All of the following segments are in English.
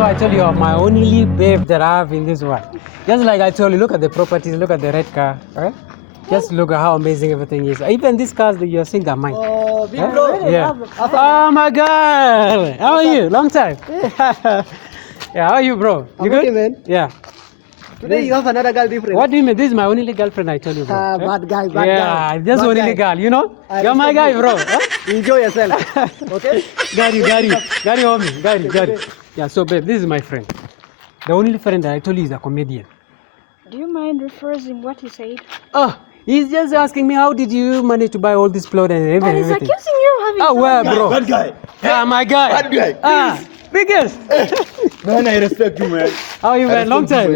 know, I told you, you're my only babe that I have in this world. Just like I told you, look at the properties, look at the red car, right? Just look at how amazing everything is. Even these cars that you're seeing are mine. Oh, big bro. Yeah. Oh my God! How are you? Long time. Yeah, how are you, bro? You I'm good? okay, man. Yeah. Today you have another girl different. What do you mean? This is my only girlfriend, I told you, bro. Bad guy, bad guy. Yeah, just Bad only guy. girl, you know? I You're my guy, respect bro. you. Enjoy yourself. Okay? Gary, homie. Gary. Yeah, so babe, this is my friend. The only friend that I told you is a comedian. Do you mind rephrasing what he said? Oh, he's just asking me, how did you manage to buy all this plot and And he's everything? accusing you of having Oh, well, bro. Bad guy. Ah, my guy. Bad guy. Ah, biggest. Man, I respect you, man. How are you, man? Long time.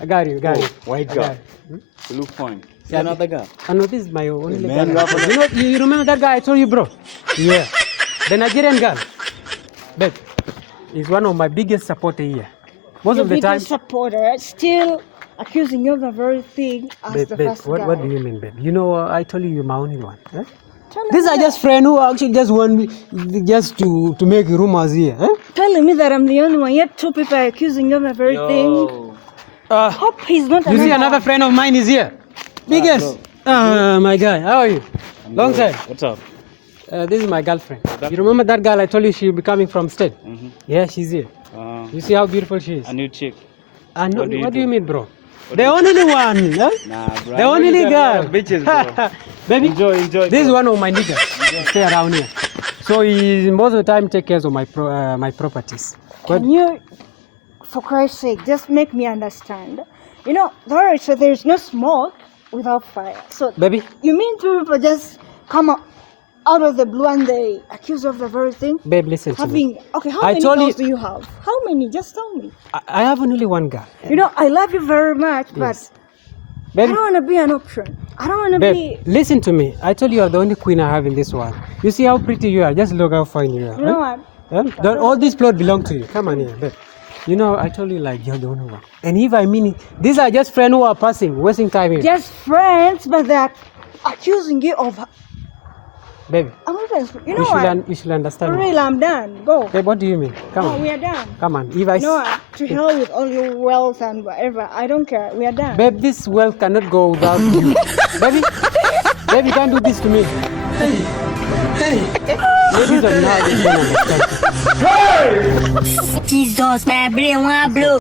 I got you. White I guy. got you. You look fine. Yeah, Another guy. I know this is my only Man, girl. you have You remember that guy I told you, bro? Yeah. The Nigerian girl. Babe, he's one of my biggest supporters here. Most Your of the time. biggest supporter still accusing you of the very thing as the Babe, first what guy. do you mean, babe? You know, I told you you're my only one. Eh? Tell These me are that- just friends who actually just want me just to make rumors here. Eh? telling me that I'm the only one. Yet two people are accusing you of the very thing. Hope he's not. You see, another friend of mine is here. Biggest. My guy. How are you? Long time. What's up? This is my girlfriend. You remember that girl I told you she'll be coming from state? Yeah, she's here. You see how beautiful she is? A new chick. No, What do you what do you do? mean, bro? The only one. Huh? Nah, bro. The only girl. Bitches, bro. Baby, Enjoy. this is bro. one of my niggas. Stay around here. So he most of the time take care of my my properties. But Can you, for Christ's sake, just make me understand? You know, there's no smoke without fire. So, baby, you mean two people just come out of the blue and they accuse you of the very thing? babe, listen to me. Okay, how I many told girls you- do you have? How many? Just tell me. I have only one girl. You know, I love you very much, but Yes. I Baby, don't want to be an option. I don't want to babe, be. listen to me. I told you you're the only queen I have in this world. You see how pretty you are. Just look how fine you are. You know what? All these plots belong to you. Come on here, babe. You know, I told you like you're the only one. And if I mean it, these are just friends who are passing, wasting time here. Just friends, but they're accusing you of. Baby, I'm not gonna. You know what? you should understand For me. real, I'm done. Go. Babe, what do you mean? Come No, on. we are done. Come on. If I You know what? To hell with all your wealth and whatever. I don't care. We are done. babe, this wealth cannot go without you. Baby, you can't do this to me. Ladies are now Jesus, man, bleu, bleu.